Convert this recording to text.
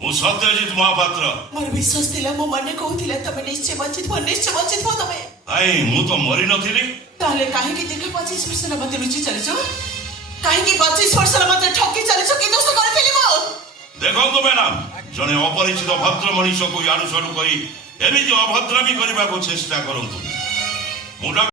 ମୁଁ ସତ୍ୟଜିତ ମହାପାତ୍ର। ମୋର ବିଶ୍ୱାସ ଥିଲା ମୋ ମନେ କହୁଥିଲା ତମେ ନିଶ୍ଚୟ ବଞ୍ଚିଥିବ ତମେ। କାଇଁ ମୁଁ ତ ମରି ନଥିଲି। ତାହେଲେ କାହିଁକି ଦୀର୍ଘ 25 ବର୍ଷ ହେଲା ମତେ ଲୁଚି ଚାଲିଛ? କାହିଁକି 25 ବର୍ଷ ହେଲା ମତେ ଠକି ଚାଲିଛ? କି ଦୋଷ କରିଥିଲି ମୁଁ? ଦେଖନ୍ତୁ ମ୍ୟାଡାମ, ଜଣେ ଅପରିଚିତ ଭଦ୍ର ମଣିଷକୁ ଇଆଡୁ ସିଆଡୁ କରି ଏମିତି ଅଭଦ୍ରାମୀ କରିବାକୁ ଚେଷ୍ଟା କରନ୍ତୁ। ମୁଁ